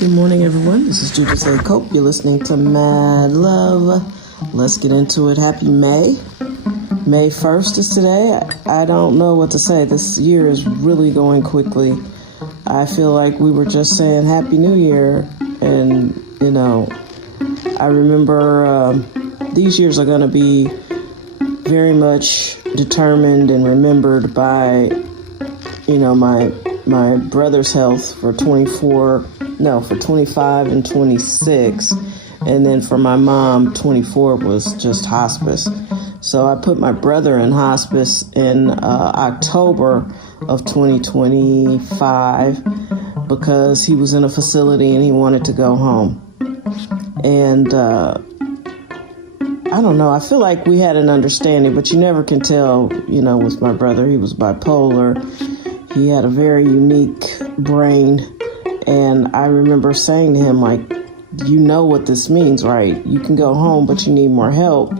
Good morning, everyone. This is Judith A. Cope. You're listening to Mad Love. Let's get into it. Happy May. May 1st is today. I don't know what to say. This year is really going quickly. I feel like we were just saying Happy New Year. And, I remember these years are going to be very much determined and remembered by, my brother's health for 25 and 26. And then for my mom, 24 was just hospice. So I put my brother in hospice in October of 2025 because he was in a facility and he wanted to go home. And I don't know, I feel like we had an understanding, but you never can tell, with my brother. He was bipolar. He had a very unique brain. And I remember saying to him, you know what this means, right? You can go home, but you need more help.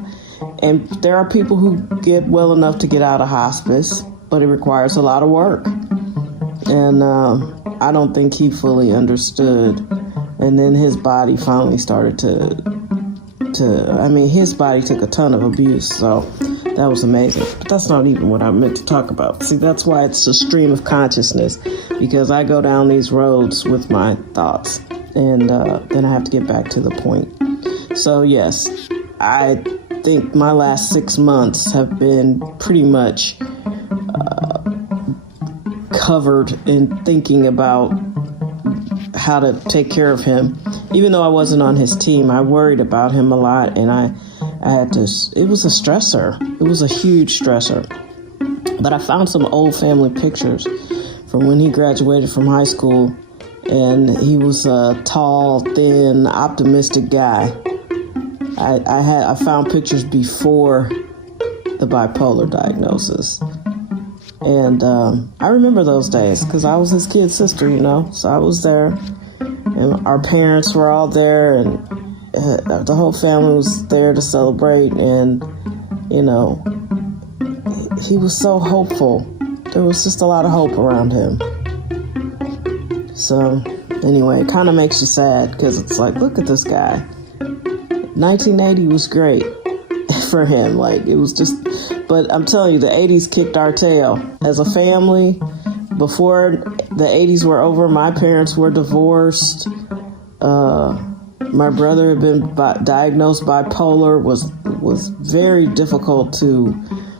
And there are people who get well enough to get out of hospice, but it requires a lot of work. And I don't think he fully understood. And then his body finally started his body took a ton of abuse. So that was amazing. But that's not even what I meant to talk about. See, that's why it's a stream of consciousness, because I go down these roads with my thoughts. And then I have to get back to the point. So, yes, I think my last 6 months have been pretty much covered in thinking about how to take care of him. Even though I wasn't on his team, I worried about him a lot, and I had to, it was a stressor. It was a huge stressor. But I found some old family pictures from when he graduated from high school, and he was a tall, thin, optimistic guy. I found pictures before the bipolar diagnosis. And I remember those days because I was his kid sister, so I was there. And our parents were all there, and the whole family was there to celebrate. And, he was so hopeful. There was just a lot of hope around him. So, anyway, it kind of makes you sad because it's like, look at this guy. 1980 was great for him. It was just, but I'm telling you, the 80s kicked our tail. As a family, before the 80s were over, my parents were divorced. My brother had been diagnosed bipolar, was very difficult to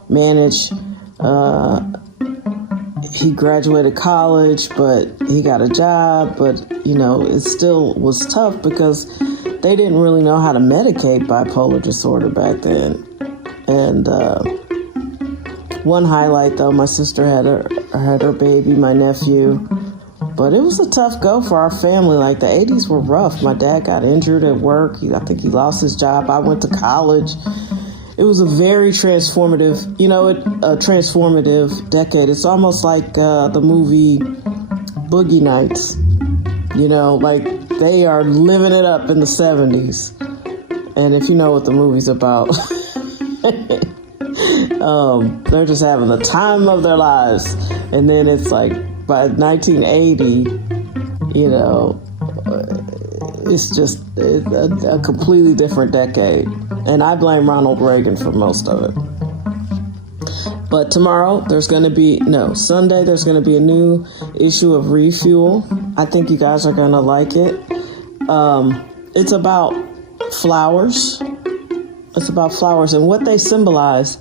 manage. He graduated college, but he got a job, but, it still was tough because they didn't really know how to medicate bipolar disorder back then. And one highlight, though, my sister had her baby, my nephew, but it was a tough go for our family. The 80s were rough. My dad got injured at work. I think he lost his job. I went to college. It was a very transformative, a transformative decade. It's almost like the movie Boogie Nights, they are living it up in the 70s. And if you know what the movie's about, they're just having the time of their lives. And then it's by 1980, it's just a completely different decade. And I blame Ronald Reagan for most of it. But tomorrow, Sunday, there's going to be a new issue of Refuel. I think you guys are going to like it. It's about flowers. It's about flowers and what they symbolize.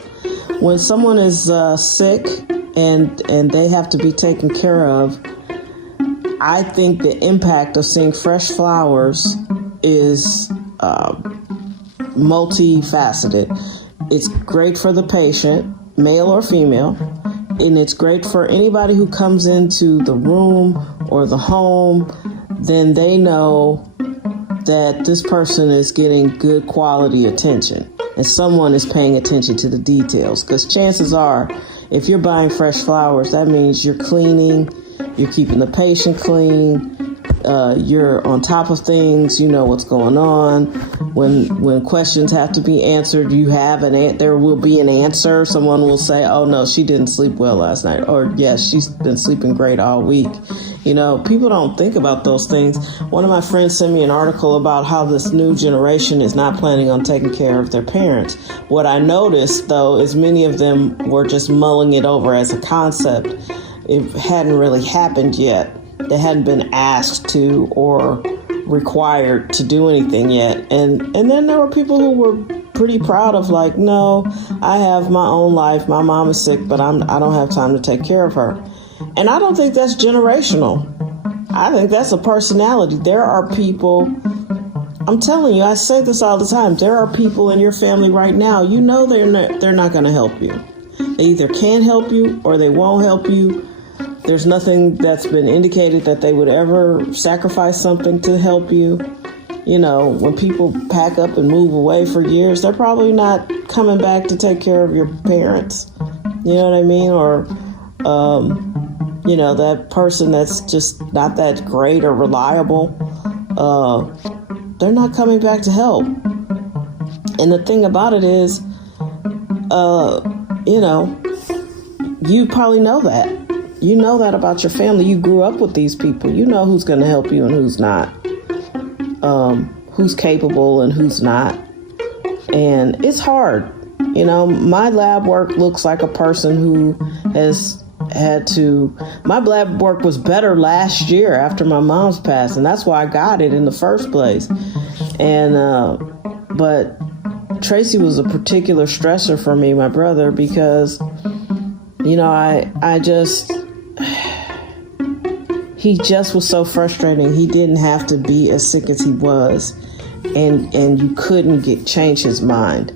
When someone is sick and they have to be taken care of, I think the impact of seeing fresh flowers is multifaceted. It's great for the patient, male or female, and it's great for anybody who comes into the room or the home. Then they know that this person is getting good quality attention and someone is paying attention to the details. Because chances are, if you're buying fresh flowers, that means you're cleaning, you're keeping the patient clean, you're on top of things, you know what's going on. When questions have to be answered, there will be an answer. Someone will say, oh no, she didn't sleep well last night, or yes, she's been sleeping great all week. People don't think about those things. One of my friends sent me an article about how this new generation is not planning on taking care of their parents. What I noticed, though, is many of them were just mulling it over as a concept. It hadn't really happened yet. They hadn't been asked to or required to do anything yet. And then there were people who were pretty proud of no, I have my own life. My mom is sick, but I don't have time to take care of her. And I don't think that's generational. I think that's a personality. There are people, I'm telling you, I say this all the time. There are people in your family right now, they're not going to help you. They either can't help you or they won't help you. There's nothing that's been indicated that they would ever sacrifice something to help you. When people pack up and move away for years, they're probably not coming back to take care of your parents. You know what I mean? Or, that person that's just not that great or reliable, they're not coming back to help. And the thing about it is, you probably know that. You know that about your family. You grew up with these people. You know who's going to help you and who's not. Who's capable and who's not. And it's hard. My lab work looks like a person who has had to. My lab work was better last year after my mom's passed, and that's why I got it in the first place. And but Tracy was a particular stressor for me, my brother, because he just was so frustrating. He didn't have to be as sick as he was, and you couldn't change his mind.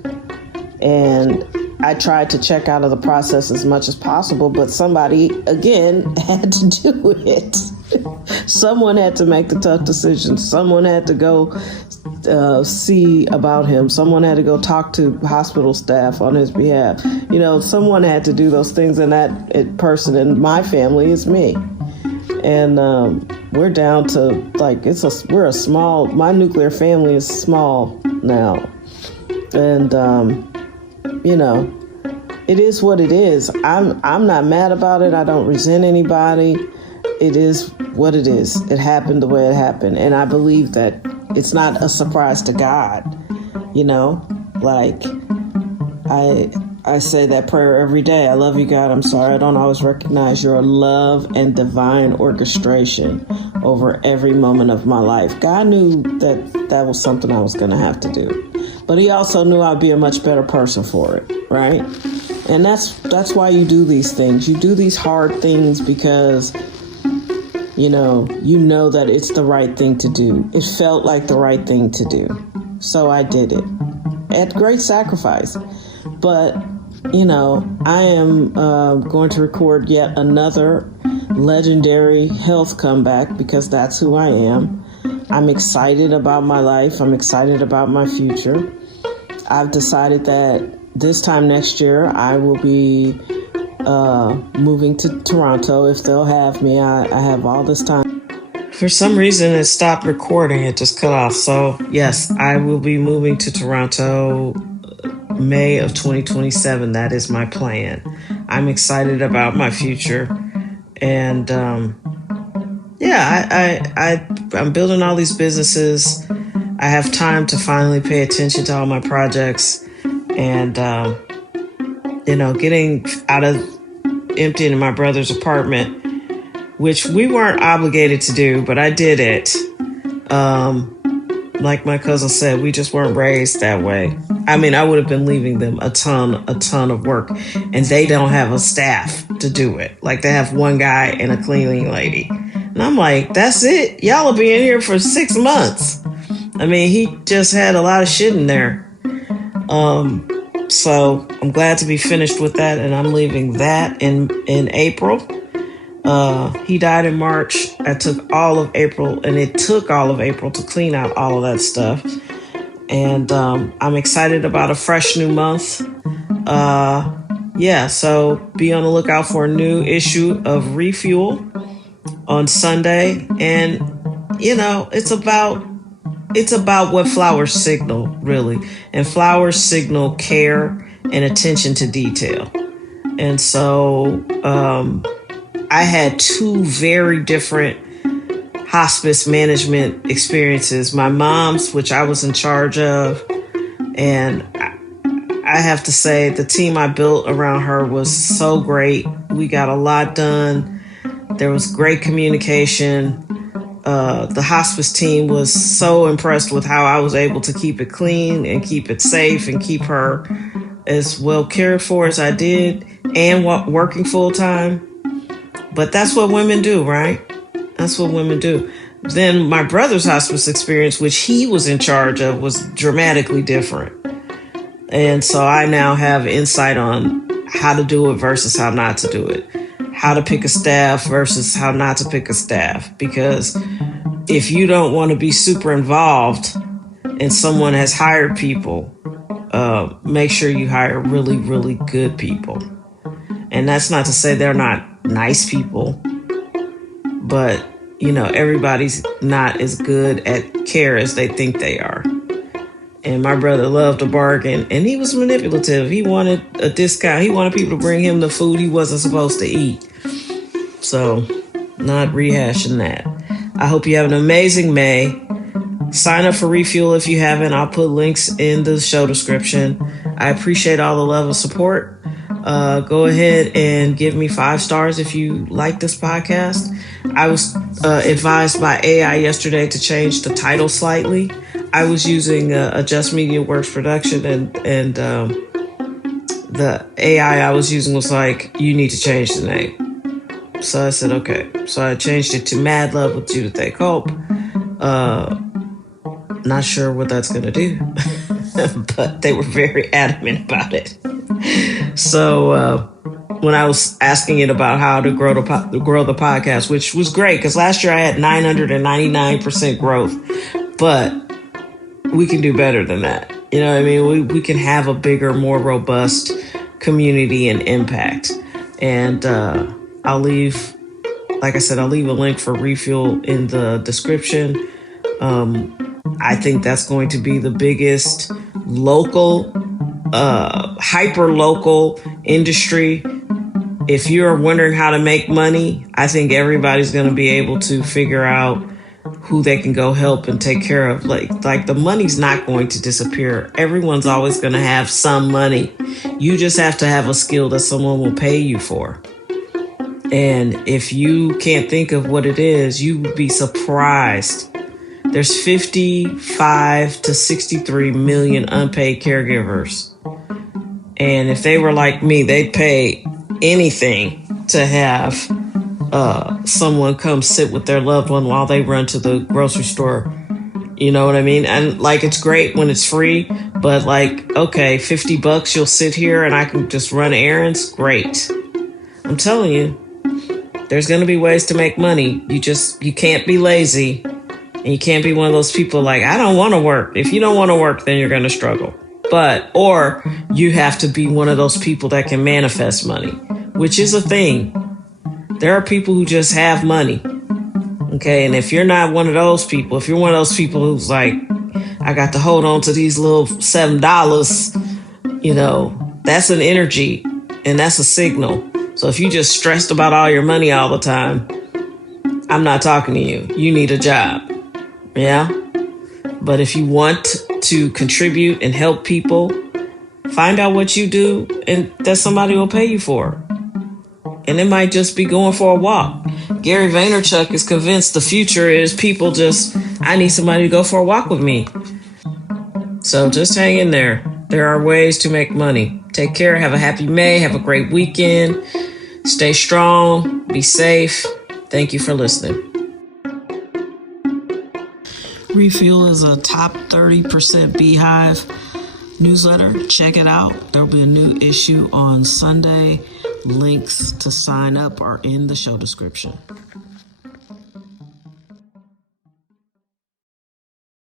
And I tried to check out of the process as much as possible, but somebody, again, had to do it. Someone had to make the tough decisions. Someone had to go see about him. Someone had to go talk to hospital staff on his behalf. Someone had to do those things, and that person in my family is me. And we're down to we're a small. My nuclear family is small now, and it is what it is. I'm not mad about it. I don't resent anybody. It is what it is. It happened the way it happened, and I believe that it's not a surprise to God. I say that prayer every day. I love you, God. I'm sorry I don't always recognize your love and divine orchestration over every moment of my life. God knew that was something I was going to have to do. But he also knew I'd be a much better person for it, right? And that's why you do these things. You do these hard things because, you know that it's the right thing to do. It felt like the right thing to do. So I did it at great sacrifice. But I am going to record yet another legendary health comeback because that's who I am. I'm excited about my life. I'm excited about my future. I've decided that this time next year, I will be moving to Toronto if they'll have me. I have all this time. For some reason, it stopped recording. It just cut off. So, yes, I will be moving to Toronto May of 2027. That is my plan. I'm excited about my future. And I'm building all these businesses. I have time to finally pay attention to all my projects and, getting out of emptying my brother's apartment, which we weren't obligated to do, but I did it. Like my cousin said, we just weren't raised that way. I mean, I would have been leaving them a ton of work, and they don't have a staff to do it. Like they have one guy and a cleaning lady. And I'm like, that's it? Y'all will be in here for 6 months. I mean, he just had a lot of shit in there. So I'm glad to be finished with that, and I'm leaving that in April. He died in March. I took all of April, and it took all of April to clean out all of that stuff. And I'm excited about a fresh new month. So be on the lookout for a new issue of Refuel on Sunday. And, it's about what flowers signal, really. And flowers signal care and attention to detail. And so I had two very different hospice management experiences. My mom's, which I was in charge of, and I have to say the team I built around her was so great. We got a lot done. There was great communication. The hospice team was so impressed with how I was able to keep it clean and keep it safe and keep her as well cared for as I did and working full time. But that's what women do, right? That's what women do. Then my brother's hospice experience, which he was in charge of, was dramatically different. And so I now have insight on how to do it versus how not to do it. How to pick a staff versus how not to pick a staff. Because if you don't want to be super involved and someone has hired people, make sure you hire really, really good people. And that's not to say they're not nice people, but everybody's not as good at care as they think they are. And my brother loved a bargain, and he was manipulative. He wanted a discount. He wanted people to bring him the food he wasn't supposed to eat. So, not rehashing that. I hope you have an amazing May. Sign up for Refuel if you haven't. I'll put links in the show description. I appreciate all the love and support. Go ahead and give me 5 stars if you like this podcast. I was advised by AI yesterday to change the title slightly. I was using a Just Media Works production, and the AI I was using was like, you need to change the name. So I said, okay. So I changed it to Mad Love with Judith A. Culp. Not sure what that's going to do, but they were very adamant about it. So when I was asking it about how to grow the podcast, which was great, because last year I had 999% growth, but we can do better than that. You know what I mean? We can have a bigger, more robust community and impact. And I'll leave a link for Refuel in the description. I think that's going to be the biggest local, hyper-local industry. If you're wondering how to make money, I think everybody's going to be able to figure out who they can go help and take care of. Like the money's not going to disappear. Everyone's always going to have some money. You just have to have a skill that someone will pay you for. And if you can't think of what it is, you would be surprised. There's 55 to 63 million unpaid caregivers. And if they were like me, they'd pay anything to have someone come sit with their loved one while they run to the grocery store. You know what I mean? And it's great when it's free, but okay, $50, you'll sit here and I can just run errands. Great. I'm telling you, there's going to be ways to make money. You can't be lazy, and you can't be one of those people I don't want to work. If you don't want to work, then you're going to struggle. Or you have to be one of those people that can manifest money, which is a thing. There are people who just have money. Okay. And if you're not one of those people, if you're one of those people who's I got to hold on to these little $7, that's an energy and that's a signal. So if you just stressed about all your money all the time, I'm not talking to you. You need a job. Yeah. But if you want to contribute and help people, find out what you do and that somebody will pay you for. And it might just be going for a walk. Gary Vaynerchuk is convinced the future is people I need somebody to go for a walk with me. So just hang in there. There are ways to make money. Take care. Have a happy May. Have a great weekend. Stay strong. Be safe. Thank you for listening. Refuel is a top 30% Beehive newsletter. Check it out. There'll be a new issue on Sunday. Links to sign up are in the show description.